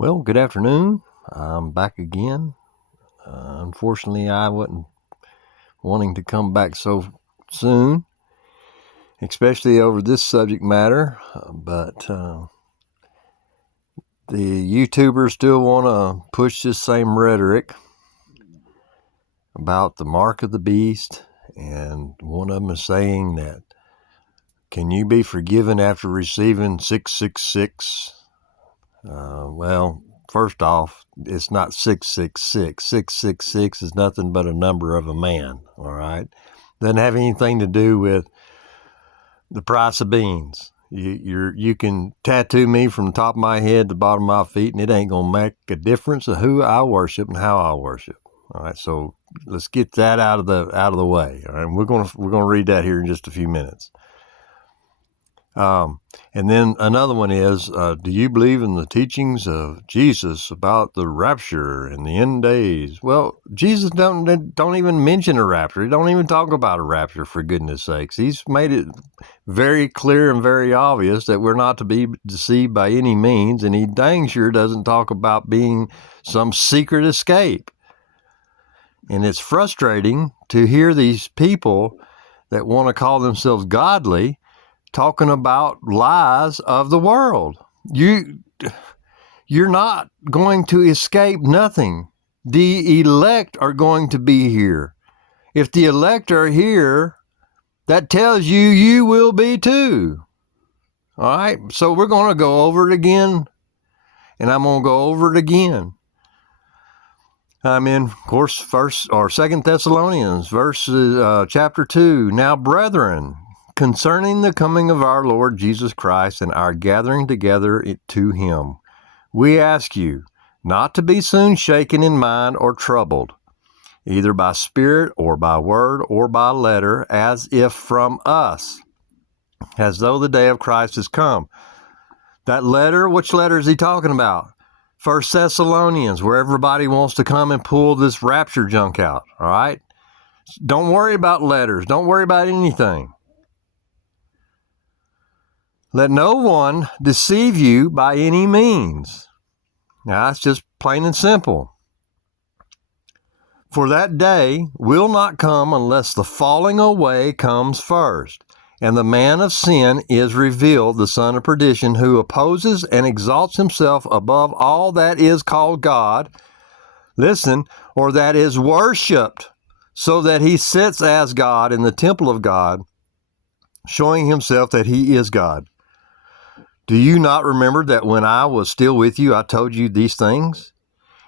Well, good afternoon. I'm back again. Unfortunately, I wasn't wanting to come back so soon, especially over this subject matter, but the YouTubers still want to push this same rhetoric about the mark of the beast, and one of them is saying that, can you be forgiven after receiving 666? Well, first off, it's not 666. 666 is nothing but a number of a man, all right? Doesn't have anything to do with the price of beans. You can tattoo me from the top of my head to the bottom of my feet, and it ain't going to make a difference of who I worship and how I worship. All right, so let's get that out of the way. All right, we're gonna read that here in just a few minutes. And then another one is, do you believe in the teachings of Jesus about the rapture and the end days? Well, Jesus don't even mention a rapture. He don't even talk about a rapture, for goodness sakes. He's made it very clear and very obvious that we're not to be deceived by any means, and he dang sure doesn't talk about being some secret escape. And it's frustrating to hear these people that want to call themselves godly talking about lies of the world. You're not going to escape nothing. The elect are going to be here. If the elect are here, that tells you will be too. All right, so we're going to go over it again, and I'm going to go over it again. I'm in, of course, Second Thessalonians, chapter 2. Now, brethren, concerning the coming of our Lord Jesus Christ and our gathering together to him, we ask you not to be soon shaken in mind or troubled, either by spirit or by word or by letter, as if from us, as though the day of Christ has come. That letter, which letter is he talking about? First Thessalonians, where everybody wants to come and pull this rapture junk out, all right? Don't worry about letters. Don't worry about anything. Let no one deceive you by any means. Now, that's just plain and simple. For that day will not come unless the falling away comes first, and the man of sin is revealed, the son of perdition, who opposes and exalts himself above all that is called God, listen, or that is worshipped, so that he sits as God in the temple of God, showing himself that he is God. Do you not remember that when I was still with you, I told you these things?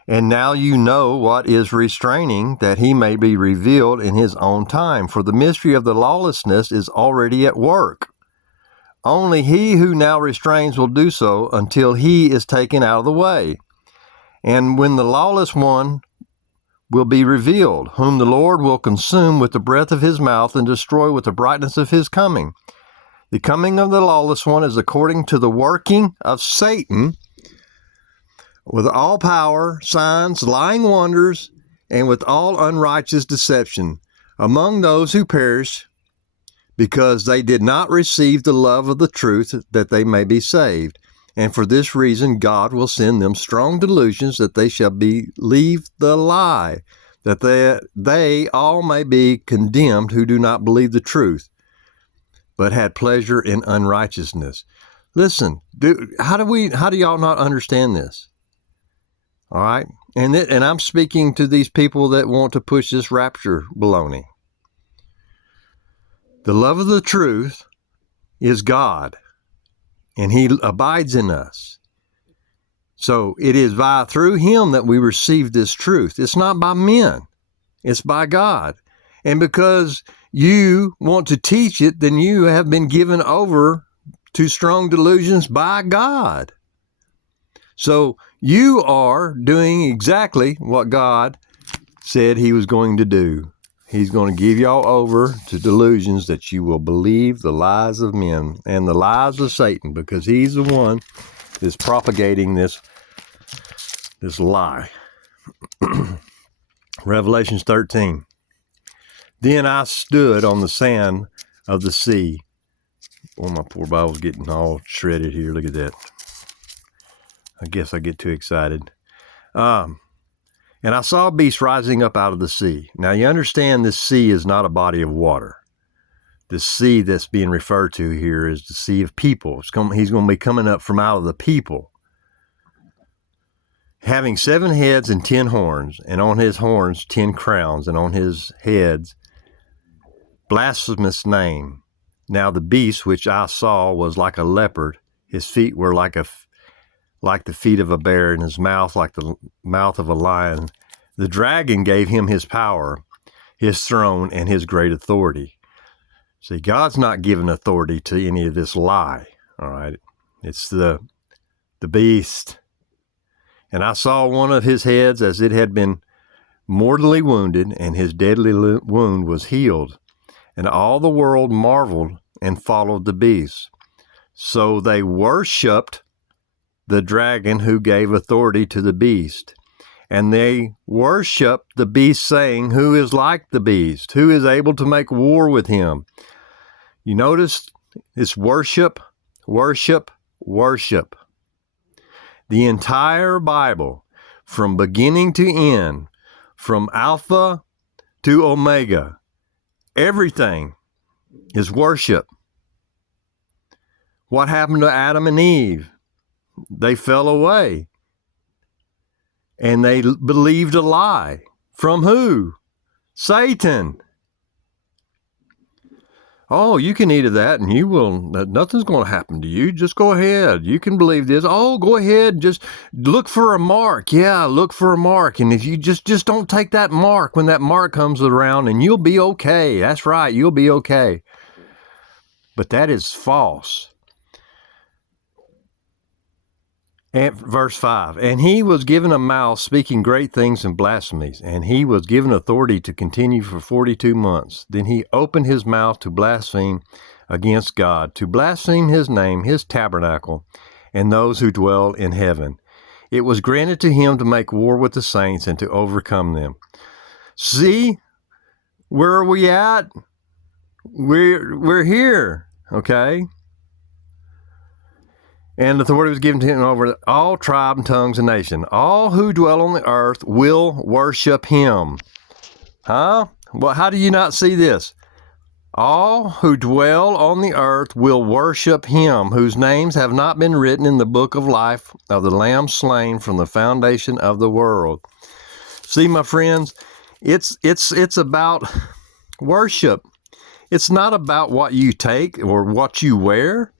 And now you know what is restraining, that he may be revealed in his own time. For the mystery of the lawlessness is already at work. Only he who now restrains will do so until he is taken out of the way. And when the lawless one will be revealed, whom the Lord will consume with the breath of his mouth and destroy with the brightness of his coming. The coming of the lawless one is according to the working of Satan, with all power, signs, lying wonders, and with all unrighteous deception, among those who perish, because they did not receive the love of the truth, that they may be saved. And for this reason God will send them strong delusions, that they shall believe the lie, that they all may be condemned who do not believe the truth, but had pleasure in unrighteousness. Listen, how do y'all not understand this? All right, and I'm speaking to these people that want to push this rapture baloney. The love of the truth is God, and he abides in us. So it is through him that we receive this truth. It's not by men, it's by God. And because you want to teach it, then you have been given over to strong delusions by God. So you are doing exactly what God said he was going to do. He's going to give y'all over to delusions that you will believe the lies of men and the lies of Satan, because he's the one that's propagating this lie. Revelations 13. Then I stood on the sand of the sea. Oh, my poor Bible's getting all shredded here. Look at that. I guess I get too excited. And I saw a beast rising up out of the sea. Now you understand this sea is not a body of water. The sea that's being referred to here is the sea of people. He's going to be coming up from out of the people, having 7 heads and 10 horns, and on his horns 10 crowns, and on his heads blasphemous name. Now the beast which I saw was like a leopard. His feet were like the feet of a bear, and his mouth like the mouth of a lion. The dragon gave him his power, his throne, and his great authority. See, God's not giving authority to any of this lie, all right? It's the beast. And I saw one of his heads as it had been mortally wounded, and his deadly wound was healed. And all the world marveled and followed the beast. So they worshipped the dragon who gave authority to the beast. And they worshiped the beast, saying, "Who is like the beast? Who is able to make war with him?" You notice it's worship, worship, worship. The entire Bible, from beginning to end, from Alpha to Omega, everything is worship. What happened to Adam and Eve? They fell away. And they believed a lie. From who? Satan. Oh, you can eat of that and nothing's going to happen to you. Just go ahead. You can believe this. Oh, go ahead. Just look for a mark. Yeah, look for a mark. And if you just don't take that mark when that mark comes around, and you'll be okay. That's right. You'll be okay. But that is false. And verse 5, and he was given a mouth speaking great things and blasphemies, and he was given authority to continue for 42 months. Then he opened his mouth to blaspheme against God, to blaspheme his name, his tabernacle, and those who dwell in heaven. It was granted to him to make war with the saints and to overcome them. See, where are we at? We're here, okay? And authority was given to him over all tribe and tongues and nation. All who dwell on the earth will worship him. Huh? Well, how do you not see this? All who dwell on the earth will worship him, whose names have not been written in the book of life of the Lamb slain from the foundation of the world. See, my friends, it's about worship. It's not about what you take or what you wear.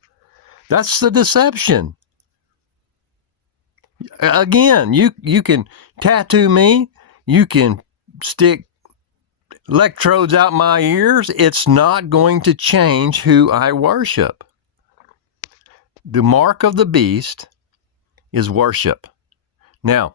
That's the deception. Again, you can tattoo me. You can stick electrodes out my ears. It's not going to change who I worship. The mark of the beast is worship. Now,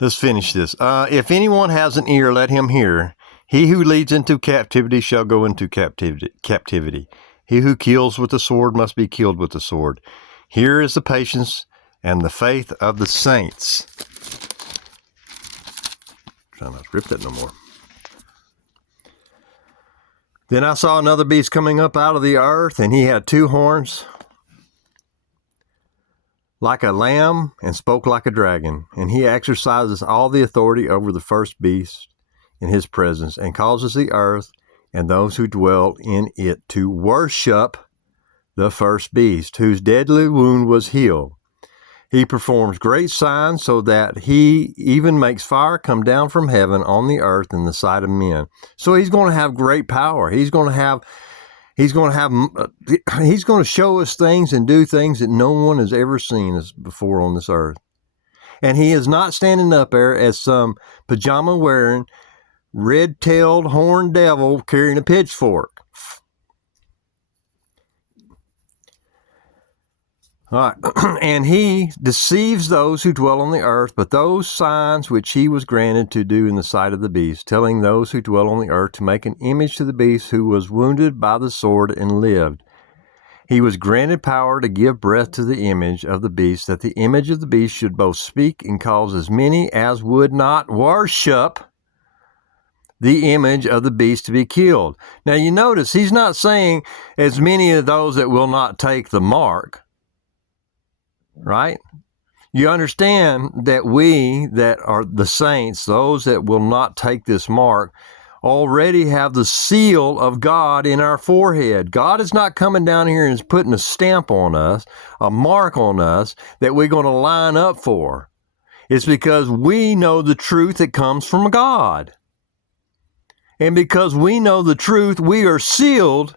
let's finish this. If anyone has an ear, let him hear. He who leads into captivity shall go into captivity. He who kills with the sword must be killed with the sword. Here is the patience and the faith of the saints. Try not to rip that no more. Then I saw another beast coming up out of the earth, and he had 2 horns like a lamb and spoke like a dragon. And he exercises all the authority over the first beast in his presence, and causes the earth and those who dwell in it to worship the first beast, whose deadly wound was healed. He performs great signs, so that he even makes fire come down from heaven on the earth in the sight of men. So he's going to have great power. He's going to show us things and do things that no one has ever seen before on this earth. And he is not standing up there as some pajama-wearing, red-tailed, horned devil carrying a pitchfork. All right. And he deceives those who dwell on the earth, but those signs which he was granted to do in the sight of the beast, telling those who dwell on the earth to make an image to the beast who was wounded by the sword and lived. He was granted power to give breath to the image of the beast, that the image of the beast should both speak and cause as many as would not worship the image of the beast to be killed. Now you notice he's not saying as many of those that will not take the mark, right? You understand that we that are the saints, those that will not take this mark, already have the seal of God in our forehead. God is not coming down here and is putting a stamp on us, a mark on us that we're going to line up for. It's because we know the truth that comes from God. And because we know the truth, we are sealed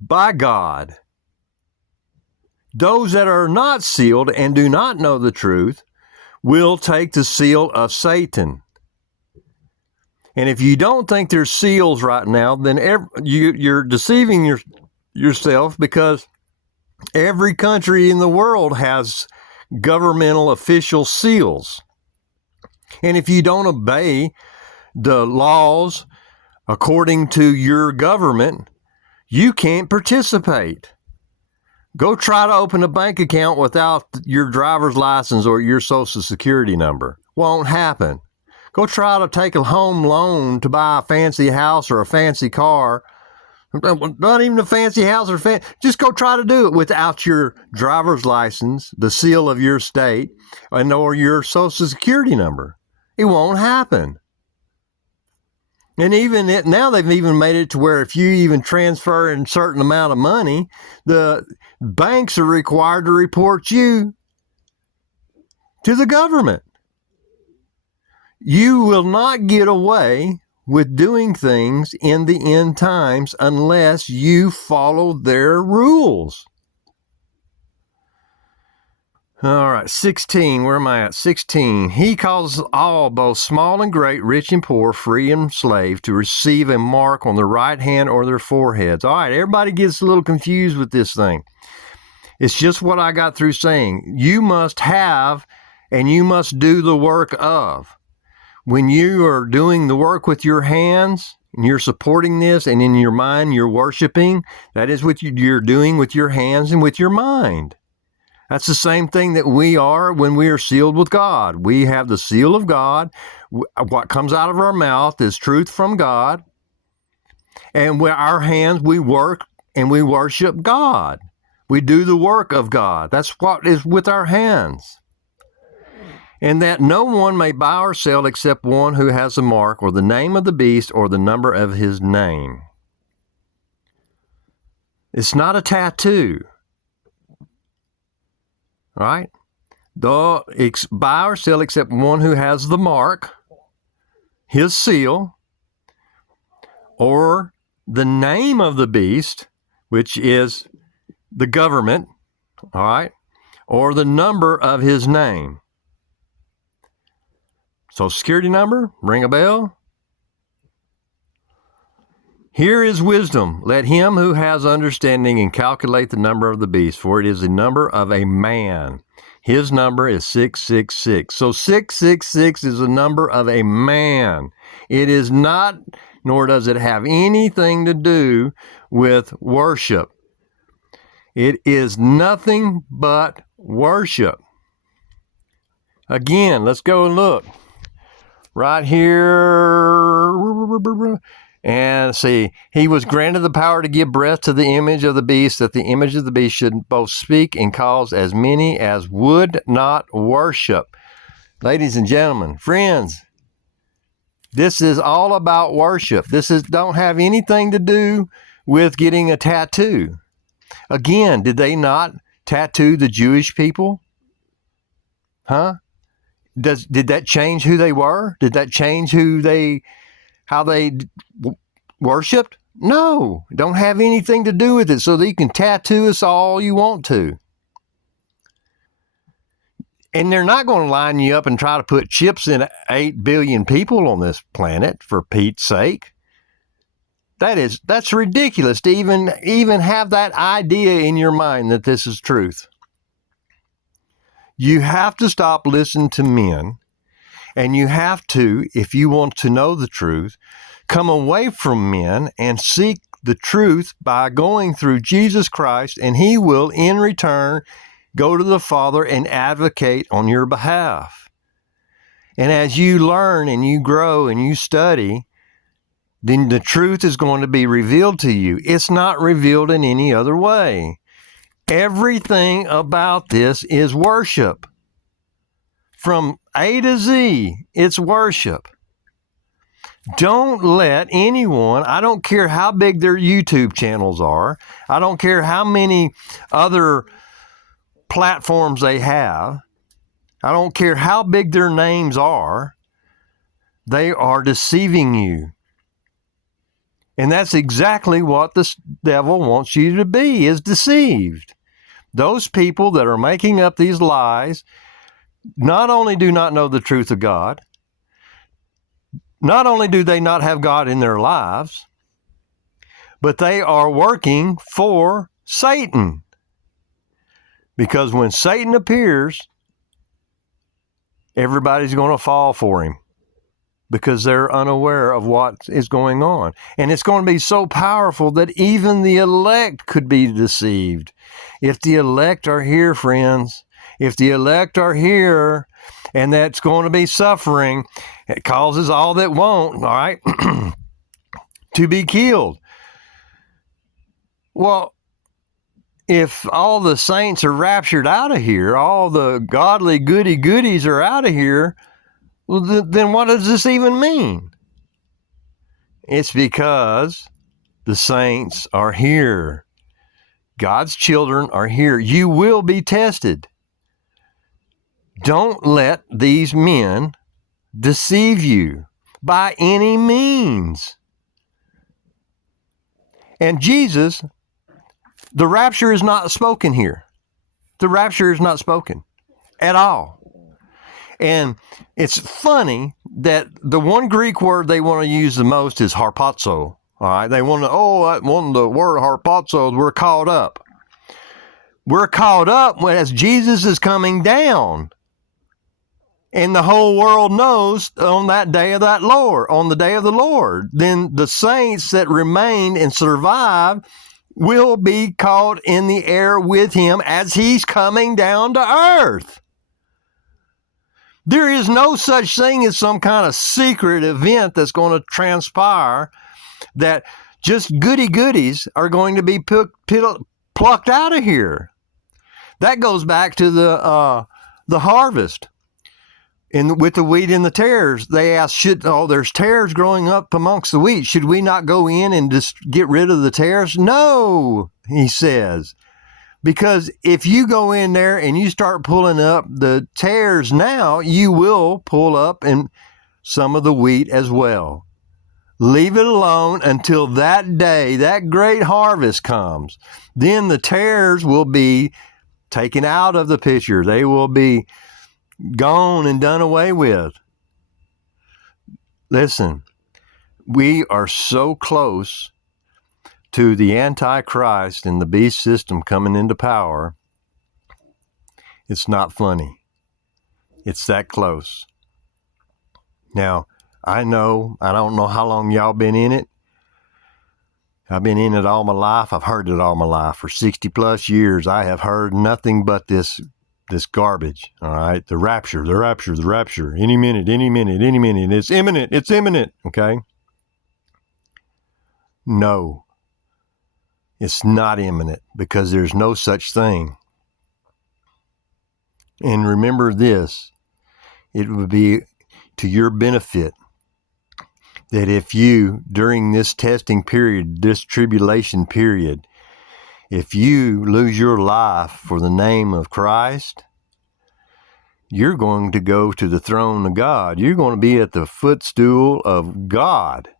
by God. Those that are not sealed and do not know the truth will take the seal of Satan. And if you don't think there's seals right now, then you're deceiving yourself, because every country in the world has governmental official seals. And if you don't obey the laws according to your government, you can't participate. Go try to open a bank account without your driver's license or your social security number. Won't happen. Go try to take a home loan to buy a fancy house or a fancy car. Not even a fancy house or just go try to do it without your driver's license, the seal of your state, and or your social security number. It won't happen. And now they've even made it to where if you even transfer a certain amount of money, the banks are required to report you to the government. You will not get away with doing things in the end times unless you follow their rules. All right, 16. Where am I at? 16. He causes all, both small and great, rich and poor, free and slave, to receive a mark on their right hand or their foreheads. All right, everybody gets a little confused with this thing. It's just what I got through saying. You must have and you must do the work of. When you are doing the work with your hands and you're supporting this, and in your mind you're worshiping, that is what you're doing with your hands and with your mind. That's the same thing that we are when we are sealed with God. We have the seal of God. What comes out of our mouth is truth from God. And with our hands, we work and we worship God. We do the work of God. That's what is with our hands. And that no one may buy or sell except one who has a mark, or the name of the beast, or the number of his name. It's not a tattoo. Right? Buy or sell except one who has the mark, his seal, or the name of the beast, which is the government, all right, or the number of his name. Social security number, ring a bell? Here is wisdom. Let him who has understanding and calculate the number of the beast, for it is the number of a man. His number is 666. So 666 is the number of a man. It is not, nor does it have anything to do with worship. It is nothing but worship. Again, let's go and look. Right here. And see, he was granted the power to give breath to the image of the beast, that the image of the beast should both speak and cause as many as would not worship. Ladies and gentlemen, friends, this is all about worship. Don't have anything to do with getting a tattoo. Again, did they not tattoo the Jewish people? Huh? Did that change who they were? Did that change how they worshipped? No, don't have anything to do with it, so that you can tattoo us all you want to. And they're not going to line you up and try to put chips in 8 billion people on this planet, for Pete's sake. That's ridiculous to even have that idea in your mind that this is truth. You have to stop listening to men. And you have to, if you want to know the truth, come away from men and seek the truth by going through Jesus Christ, and he will, in return, go to the Father and advocate on your behalf. And as you learn and you grow and you study, then the truth is going to be revealed to you. It's not revealed in any other way. Everything about this is worship. From A to Z, it's worship. Don't let anyone, I don't care how big their YouTube channels are, I don't care how many other platforms they have, I don't care how big their names are, they are deceiving you. And that's exactly what the devil wants you to be, is deceived. Those people that are making up these lies not only do not know the truth of God, not only do they not have God in their lives, but they are working for Satan. Because when Satan appears, everybody's going to fall for him because they're unaware of what is going on. And it's going to be so powerful that even the elect could be deceived. If the elect are here, friends, if the elect are here, and that's going to be suffering, it causes all that won't, all right, to be killed. Well, if all the saints are raptured out of here, all the godly goodies are out of here, well, then what does this even mean? It's because the saints are here. God's children are here. You will be tested. Don't let these men deceive you by any means. And Jesus, the rapture is not spoken here. The rapture is not spoken at all. And it's funny that the one Greek word they want to use the most is harpazo. All right, they want to, the word harpazo, we're caught up. We're caught up as Jesus is coming down. And the whole world knows on that day of that Lord, on the day of the Lord, then the saints that remain and survive will be caught in the air with him as he's coming down to earth. There is no such thing as some kind of secret event that's going to transpire that just goodies are going to be plucked out of here. That goes back to the harvest. And with the wheat and the tares, they asked, there's tares growing up amongst the wheat. Should we not go in and just get rid of the tares? No, he says. Because if you go in there and you start pulling up the tares now, you will pull up in some of the wheat as well. Leave it alone until that day, that great harvest comes. Then the tares will be taken out of the picture. They will be gone and done away with. Listen, we are so close to the Antichrist and the beast system coming into power, it's not funny. It's that close. Now, I don't know how long y'all been in it. I've been in it all my life. I've heard it all my life. For 60 plus years, I have heard nothing but this garbage. All right. The rapture. Any minute. It's imminent. Okay. No. It's not imminent because there's no such thing. And remember this, it would be to your benefit that if you, during this testing period, this tribulation period, if you lose your life for the name of Christ, you're going to go to the throne of God. You're going to be at the footstool of God.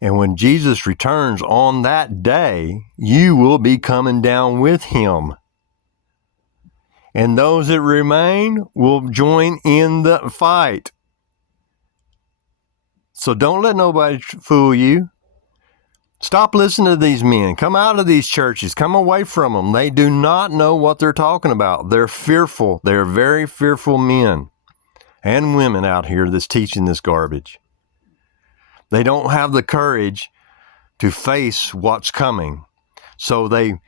And when Jesus returns on that day, you will be coming down with him. And those that remain will join in the fight. So don't let nobody fool you. Stop listening to these men. Come out of these churches. Come away from them. They do not know what they're talking about. They're fearful. They're very fearful men and women out here that's teaching this garbage. They don't have the courage to face what's coming. So they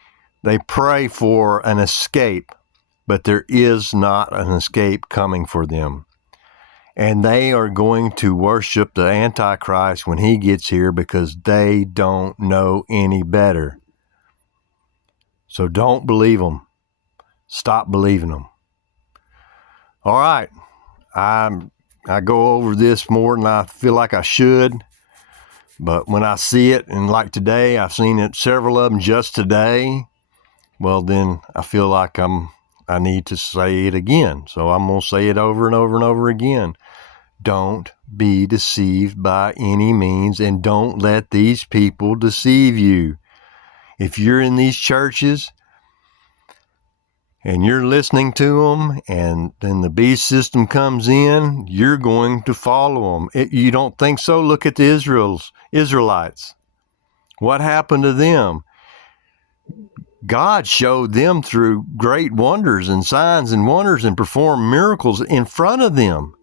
pray for an escape, but there is not an escape coming for them. And they are going to worship the Antichrist when he gets here because they don't know any better. So don't believe them. Stop believing them. All right. I go over this more than I feel like I should, but when I see it, and like today, I've seen it, several of them just today, well, then I feel like I need to say it again. So I'm going to say it over and over and over again. Don't be deceived by any means, and don't let these people deceive you. If you're in these churches and you're listening to them, and then the beast system comes in, you're going to follow them. You don't think so? Look at the Israelites. What happened to them? God showed them through great wonders and signs and wonders and performed miracles in front of them.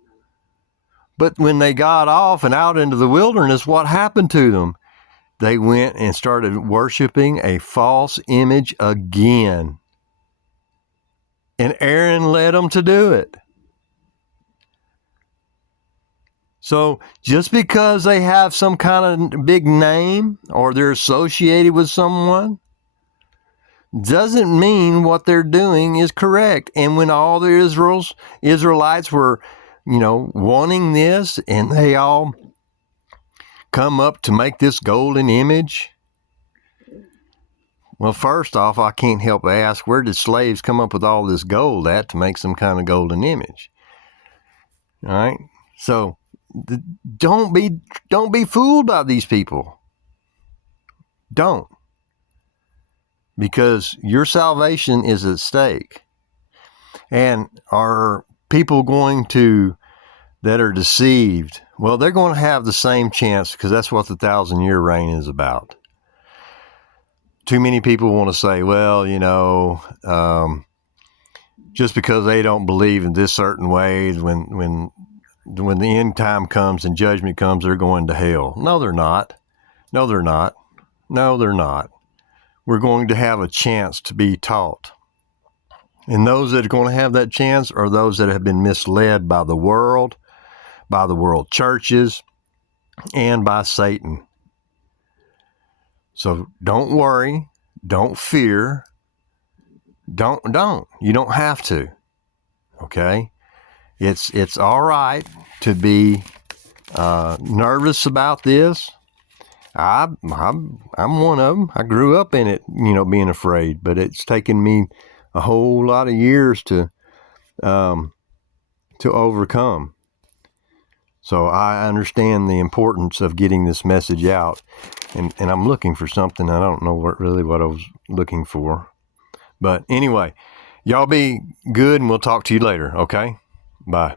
But when they got off and out into the wilderness, what happened to them? They went and started worshiping a false image again. And Aaron led them to do it. So just because they have some kind of big name or they're associated with someone doesn't mean what they're doing is correct. And when all the Israelites were, wanting this, and they all come up to make this golden image, well, first off, I can't help but ask, where did slaves come up with all this gold at to make some kind of golden image? All right. So don't be fooled by these people. Don't. Because your salvation is at stake. And are people that are deceived? Well, they're going to have the same chance, because that's what the 1,000-year reign is about. Too many people want to say, well, just because they don't believe in this certain way, when the end time comes and judgment comes, they're going to hell. No, they're not. No, they're not. No, they're not. We're going to have a chance to be taught. And those that are going to have that chance are those that have been misled by the world churches, and by Satan. So don't worry. Don't fear. Don't. You don't have to. Okay? It's all right to be nervous about this. I'm one of them. I grew up in it, being afraid, but it's taken me a whole lot of years to overcome. So I understand the importance of getting this message out, and I'm looking for something. I don't know what I was looking for, but anyway, y'all be good, and we'll talk to you later. Okay, bye.